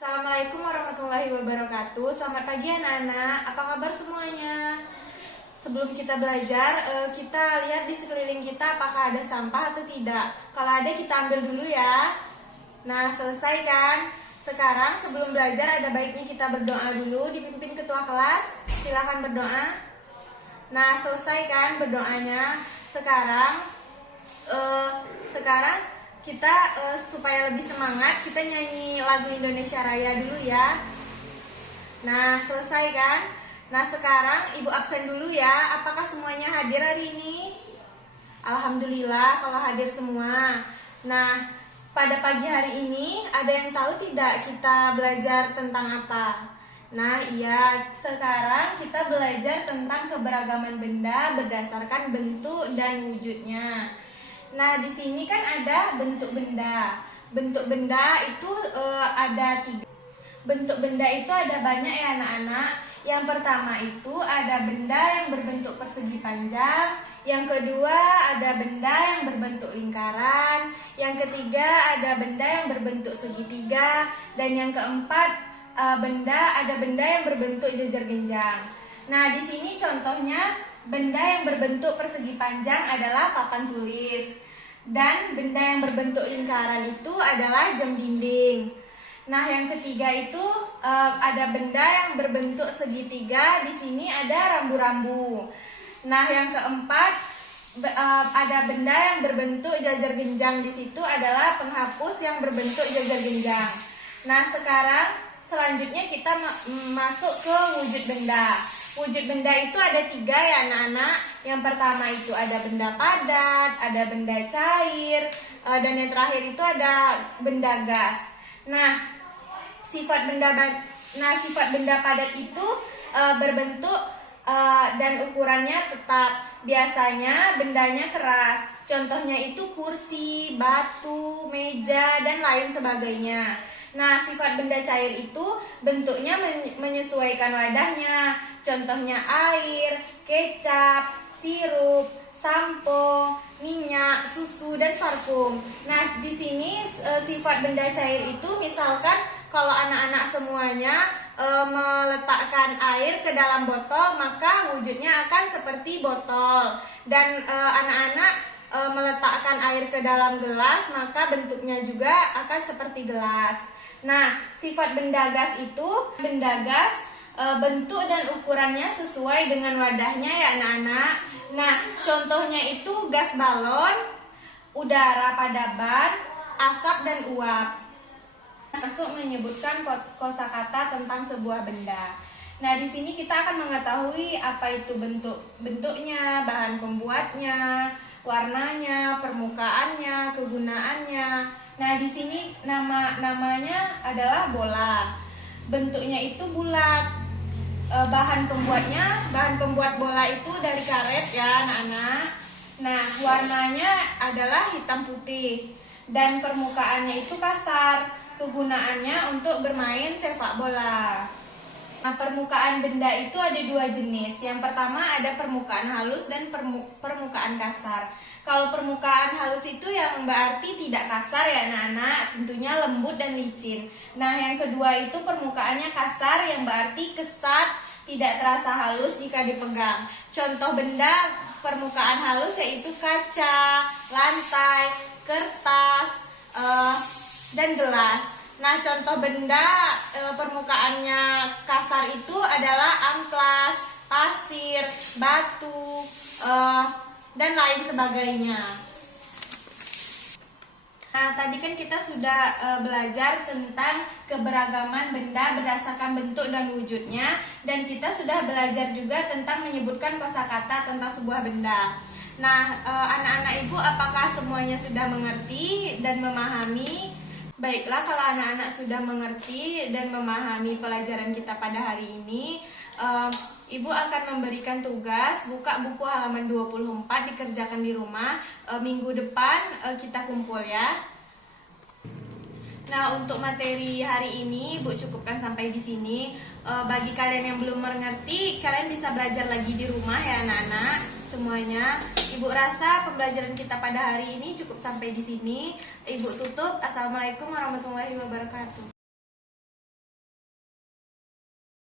Assalamualaikum warahmatullahi wabarakatuh. Selamat pagi anak-anak. Apa kabar semuanya? Sebelum kita belajar, kita lihat di sekeliling kita apakah ada sampah atau tidak. Kalau ada kita ambil dulu ya. Nah, selesai kan? Sekarang sebelum belajar ada baiknya kita berdoa dulu dipimpin ketua kelas. Silakan berdoa. Nah, selesai kan berdoanya? Sekarang kita supaya lebih semangat, kita nyanyi lagu Indonesia Raya dulu ya. Nah, selesai kan? Nah, sekarang Ibu absen dulu ya. Apakah semuanya hadir hari ini? Alhamdulillah kalau hadir semua. Nah, pada pagi hari ini ada yang tahu tidak kita belajar tentang apa? Nah, iya, sekarang kita belajar tentang keberagaman benda berdasarkan bentuk dan wujudnya. Nah, di sini kan ada bentuk benda. Bentuk benda itu ada 3. Bentuk benda itu ada banyak ya anak-anak. Yang pertama itu ada benda yang berbentuk persegi panjang. Yang kedua ada benda yang berbentuk lingkaran. Yang ketiga ada benda yang berbentuk segitiga. Dan yang keempat ada benda yang berbentuk jejer genjang. Nah, di sini contohnya benda yang berbentuk persegi panjang adalah papan tulis. Dan benda yang berbentuk lingkaran itu adalah jam dinding. Nah, yang ketiga itu ada benda yang berbentuk segitiga. Di sini ada rambu-rambu. Nah, yang keempat ada benda yang berbentuk jajar genjang. Di situ adalah penghapus yang berbentuk jajar genjang. Nah, sekarang selanjutnya kita masuk ke wujud benda. Wujud benda itu ada 3 ya anak-anak. Yang pertama itu ada benda padat, ada benda cair, dan yang terakhir itu ada benda gas. Nah, sifat benda padat itu berbentuk dan ukurannya tetap. Biasanya bendanya keras. Contohnya itu kursi, batu, meja, dan lain sebagainya. Nah, sifat benda cair itu bentuknya menyesuaikan wadahnya. Contohnya air, kecap, sirup, sampo, minyak, susu, dan parfum. Nah, di sini sifat benda cair itu misalkan kalau anak-anak semuanya meletakkan air ke dalam botol, maka wujudnya akan seperti botol. Dan anak-anak meletakkan air ke dalam gelas, maka bentuknya juga akan seperti gelas. Nah, sifat benda gas itu, benda gas bentuk dan ukurannya sesuai dengan wadahnya ya anak-anak. Nah, contohnya itu gas balon, udara pada ban, asap dan uap. Masuk menyebutkan kosakata tentang sebuah benda. Nah, di sini kita akan mengetahui apa itu bentuknya, bahan pembuatnya, warnanya, permukaannya, kegunaannya. Nah, di sini namanya adalah bola. Bentuknya itu bulat. Bahan pembuat bola itu dari karet ya anak-anak. Nah, warnanya adalah hitam putih dan permukaannya itu kasar. Kegunaannya untuk bermain sepak bola. Nah, permukaan benda itu ada 2 jenis. Yang pertama ada permukaan halus dan permukaan kasar. Kalau permukaan halus itu yang berarti tidak kasar ya anak-anak, tentunya lembut dan licin. Nah, yang kedua itu permukaannya kasar yang berarti kesat, tidak terasa halus jika dipegang. Contoh benda permukaan halus yaitu kaca, lantai, kertas, dan gelas. Nah, contoh benda permukaannya kasar itu adalah amplas, pasir, batu, dan lain sebagainya. Nah, tadi kan kita sudah belajar tentang keberagaman benda berdasarkan bentuk dan wujudnya, dan kita sudah belajar juga tentang menyebutkan kosakata tentang sebuah benda. Nah, anak-anak ibu apakah semuanya sudah mengerti dan memahami? Baiklah, kalau anak-anak sudah mengerti dan memahami pelajaran kita pada hari ini, Ibu akan memberikan tugas buka buku halaman 24 dikerjakan di rumah. Minggu depan kita kumpul ya. Nah, untuk materi hari ini Ibu cukupkan sampai di sini. Bagi kalian yang belum mengerti, kalian bisa belajar lagi di rumah ya anak-anak semuanya. Ibu rasa pembelajaran kita pada hari ini cukup sampai di sini. Ibu tutup. Assalamualaikum warahmatullahi wabarakatuh.